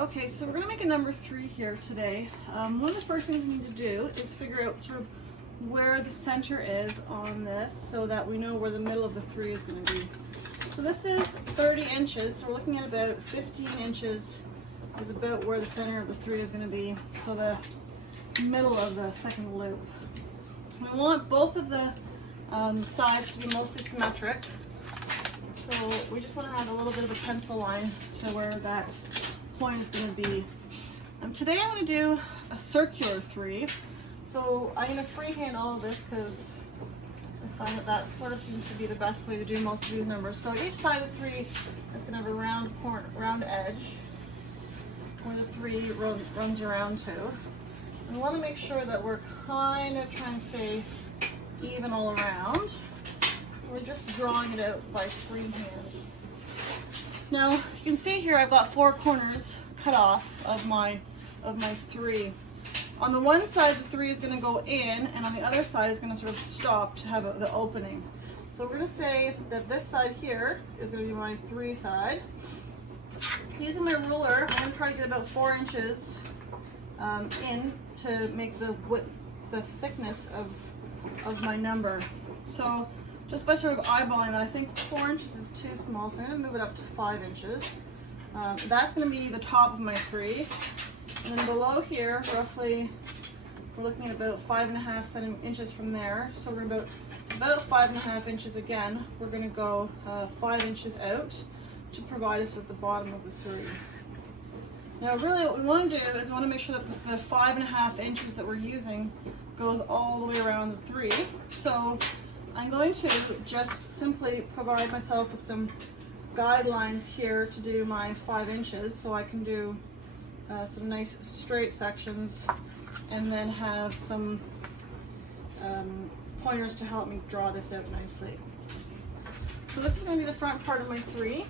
Okay, so we're going to make a number 3 here today. One of the first things we need to do is figure out sort of where the center is on this so that we know where the middle of the 3 is going to be. So this is 30 inches, so we're looking at about 15 inches is about where the center of the 3 is going to be, so the middle of the second loop. We want both of the sides to be mostly symmetric, so we just want to add a little bit of a pencil line to where that point is going to be. Today I'm going to do a circular 3, so I'm going to freehand all of this because I find that sort of seems to be the best way to do most of these numbers. So each side of the 3 is going to have a round edge where the 3 runs around to. And we want to make sure that we're kind of trying to stay even all around. We're just drawing it out by freehand. Now you can see here I've got 4 corners cut off of my 3. On the one side the 3 is going to go in, and on the other side is going to sort of stop to have the opening. So we're going to say that this side here is going to be my 3 side. So using my ruler, I'm going to try to get about 4 inches in to make the thickness of my number. So just by sort of eyeballing that, I think 4 inches is too small, so I'm going to move it up to 5 inches. That's going to be the top of my 3. And then below here, roughly, we're looking at about 5.5 inches from there. So we're about 5.5 inches again. We're going to go 5 inches out to provide us with the bottom of the 3. Now really what we want to do is we want to make sure that the 5.5 inches that we're using goes all the way around the 3. So I'm going to just simply provide myself with some guidelines here to do my 5 inches, so I can do some nice straight sections and then have some pointers to help me draw this out nicely. So this is going to be the front part of my 3.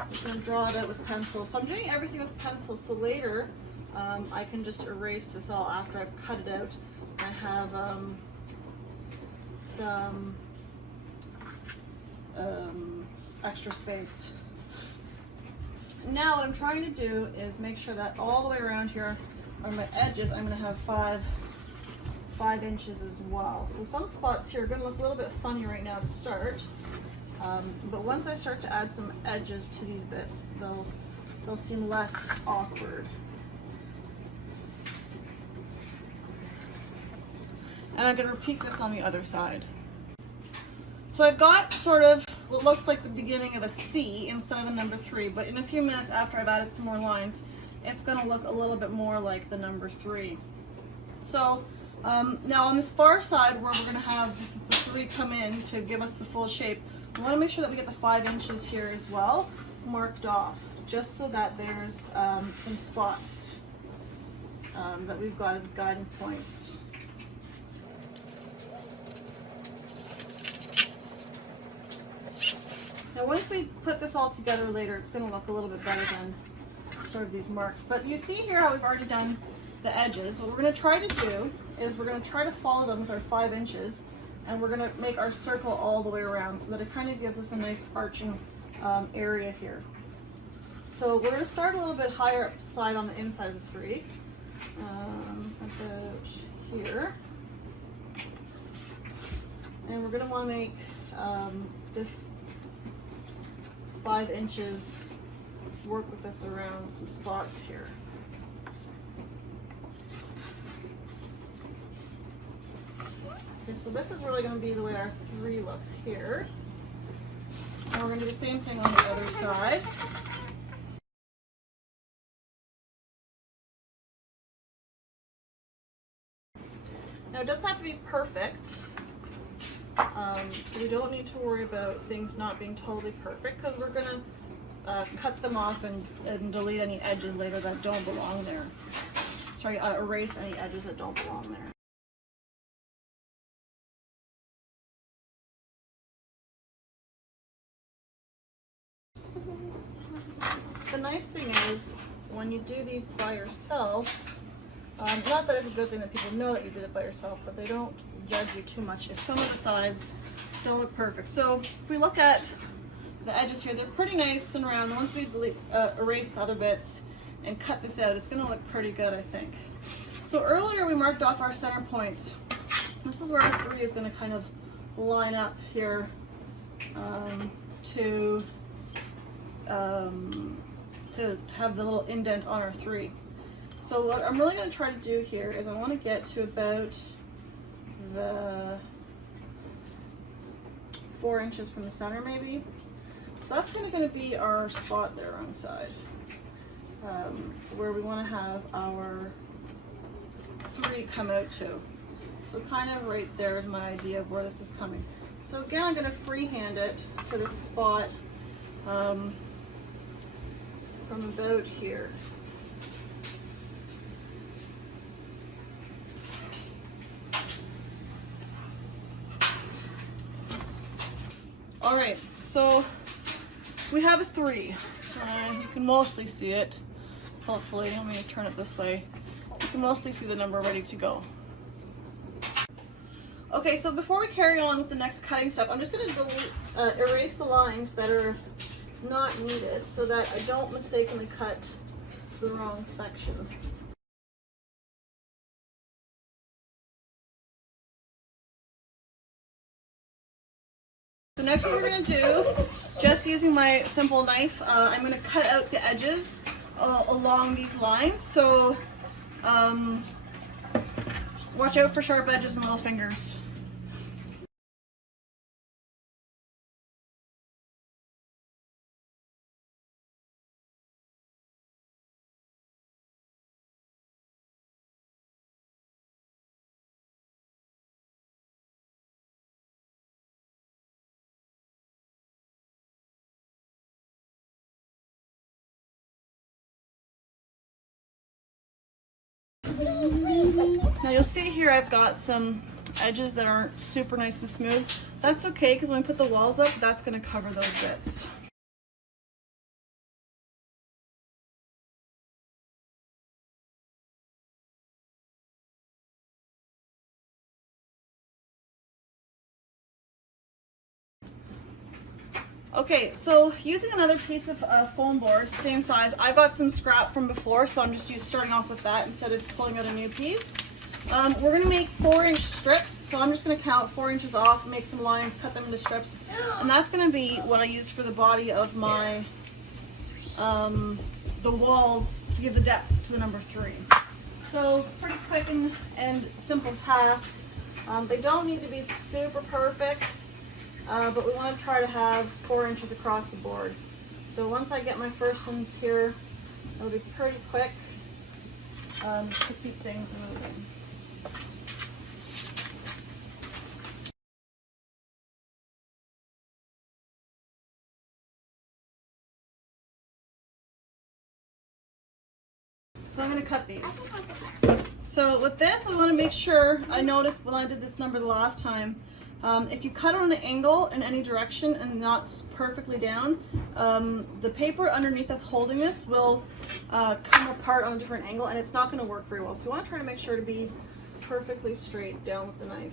I'm just going to draw it out with pencil. So I'm doing everything with pencil, so later I can just erase this all after I've cut it out. I have some extra space. Now what I'm trying to do is make sure that all the way around here on my edges I'm going to have 5 inches as well. So some spots here are going to look a little bit funny right now to start, but once I start to add some edges to these bits, they'll seem less awkward. And I'm going to repeat this on the other side. So I've got sort of what looks like the beginning of a C instead of the number 3, but in a few minutes after I've added some more lines, it's going to look a little bit more like the number 3. So now on this far side where we're going to have the 3 come in to give us the full shape, we want to make sure that we get the 5 inches here as well marked off, just so that there's some spots that we've got as guiding points. Now once we put this all together later, it's going to look a little bit better than sort of these marks. But you see here how we've already done the edges. What we're going to try to do is we're going to try to follow them with our 5 inches, and we're going to make our circle all the way around so that it kind of gives us a nice arching area here. So we're going to start a little bit higher side on the inside of the 3, about here. And we're going to want to make this 5 inches work with us around some spots here. Okay, so this is really going to be the way our 3 looks here. And we're going to do the same thing on the other side. Now it doesn't have to be perfect. So we don't need to worry about things not being totally perfect, because we're going to cut them off and delete any edges later that don't belong there. Sorry, erase any edges that don't belong there. The nice thing is, when you do these by yourself, not that it's a good thing that people know that you did it by yourself, but they don't judge you too much if some of the sides don't look perfect. So if we look at the edges here, they're pretty nice and round. Once we erase the other bits and cut this out, it's gonna look pretty good, I think. So earlier we marked off our center points. This is where our 3 is gonna kind of line up here to have the little indent on our 3. So what I'm really going to try to do here is I want to get to about the 4 inches from the center maybe. So that's going to be our spot there on the side, where we want to have our 3 come out to. So kind of right there is my idea of where this is coming. So again, I'm going to freehand it to this spot from about here. All right, so we have a 3. You can mostly see it. Hopefully, let me turn it this way. You can mostly see the number ready to go. Okay, so before we carry on with the next cutting step, I'm just going to erase the lines that are not needed so that I don't mistakenly cut the wrong section. So next what we're going to do, just using my simple knife, I'm going to cut out the edges along these lines. So watch out for sharp edges and little fingers. Now you'll see here I've got some edges that aren't super nice and smooth. That's okay, because when we put the walls up, that's going to cover those bits. Okay, so using another piece of foam board, same size, I've got some scrap from before, so I'm just starting off with that instead of pulling out a new piece. We're going to make 4-inch strips, so I'm just going to count 4 inches off, make some lines, cut them into strips, and that's going to be what I use for the body of my, the walls to give the depth to the number 3. So pretty quick and simple task. They don't need to be super perfect. But we want to try to have 4 inches across the board. So once I get my first ones here, it'll be pretty quick to keep things moving. So I'm going to cut these. So with this, I want to make sure, I noticed when I did this number the last time, if you cut on an angle in any direction and not perfectly down, the paper underneath that's holding this will come apart on a different angle, and it's not going to work very well. So you want to try to make sure to be perfectly straight down with the knife.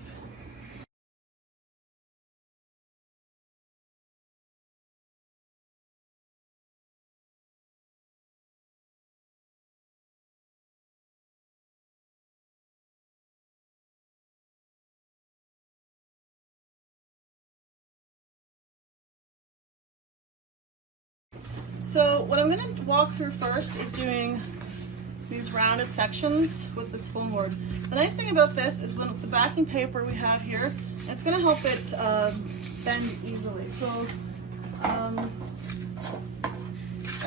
So what I'm going to walk through first is doing these rounded sections with this foam board. The nice thing about this is when the backing paper we have here, it's going to help it bend easily. So I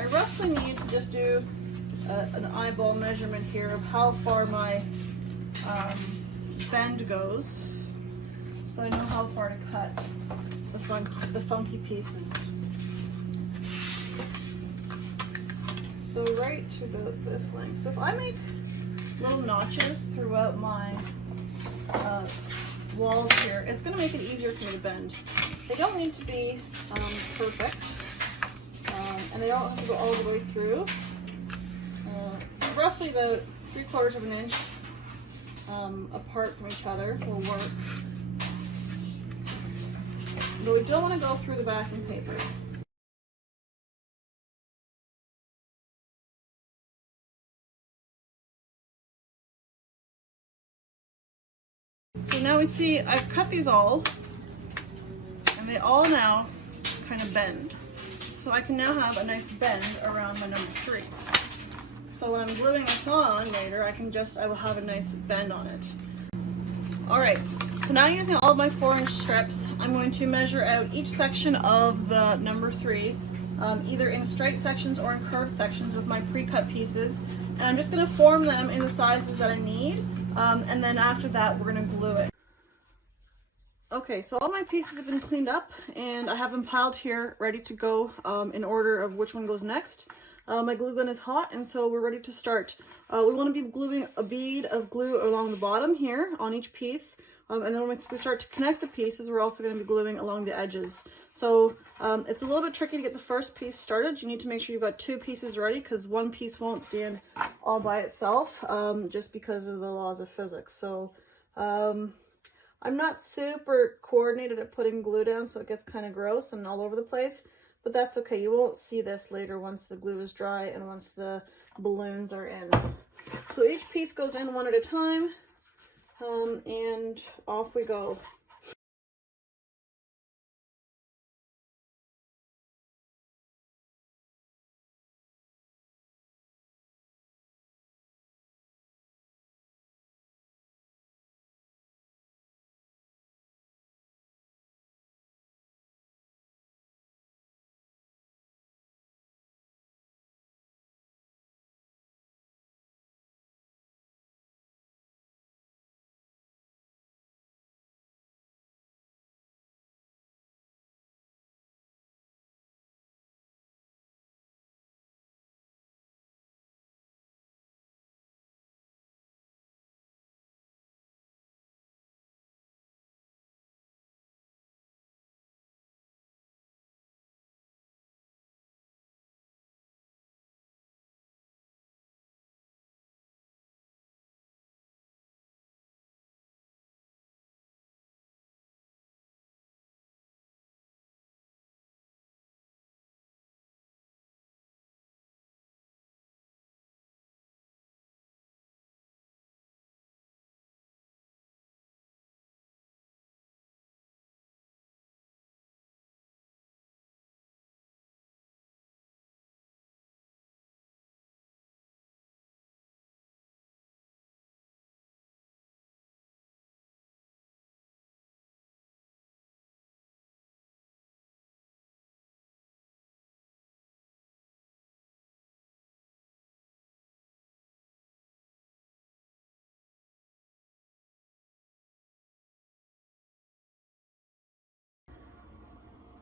roughly need to just do an eyeball measurement here of how far my bend goes, so I know how far to cut the funky pieces. So right to about this length. So if I make little notches throughout my walls here, it's going to make it easier for me to bend. They don't need to be perfect, and they don't have to go all the way through. Roughly about 3/4 of an inch apart from each other will work. But we don't want to go through the backing paper. now we see I've cut these all, and they all now kind of bend. So I can now have a nice bend around my number 3. So when I'm gluing this on later, I will have a nice bend on it. All right, so now using all of my 4-inch strips, I'm going to measure out each section of the number 3, either in straight sections or in curved sections with my pre-cut pieces. And I'm just gonna form them in the sizes that I need, and then after that, we're gonna glue it. Okay, so all my pieces have been cleaned up and I have them piled here ready to go in order of which one goes next. My glue gun is hot, and so we're ready to start. We want to be gluing a bead of glue along the bottom here on each piece, and then when we start to connect the pieces, we're also going to be gluing along the edges. So it's a little bit tricky to get the first piece started. You need to make sure you've got 2 pieces ready, because one piece won't stand all by itself, just because of the laws of physics. So I'm not super coordinated at putting glue down, so it gets kind of gross and all over the place, but that's okay. You won't see this later once the glue is dry and once the balloons are in. So each piece goes in one at a time, and off we go.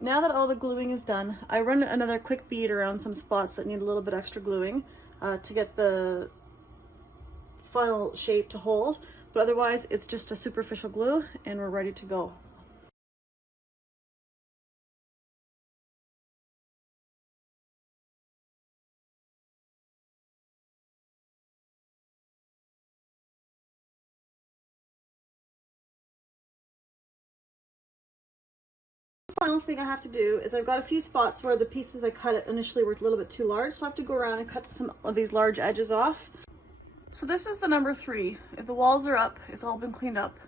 Now that all the gluing is done, I run another quick bead around some spots that need a little bit extra gluing to get the final shape to hold, but otherwise it's just a superficial glue and we're ready to go. Final thing I have to do is I've got a few spots where the pieces I cut initially were a little bit too large, so I have to go around and cut some of these large edges off. So this is the number 3. The walls are up, it's all been cleaned up.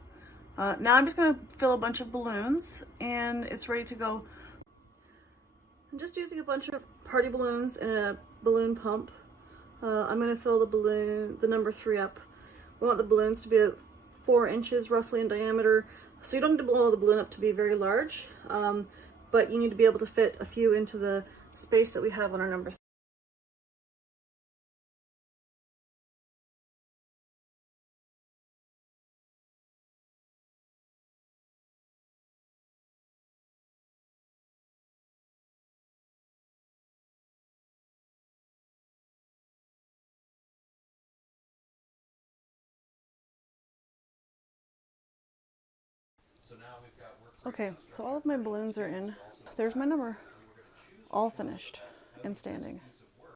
Now I'm just going to fill a bunch of balloons and it's ready to go. I'm just using a bunch of party balloons and a balloon pump. I'm going to fill the number 3 up. We want the balloons to be 4 inches roughly in diameter. So you don't need to blow the balloon up to be very large, but you need to be able to fit a few into the space that we have on our number 3. Okay, so all of my balloons are in. There's my number, all finished and standing.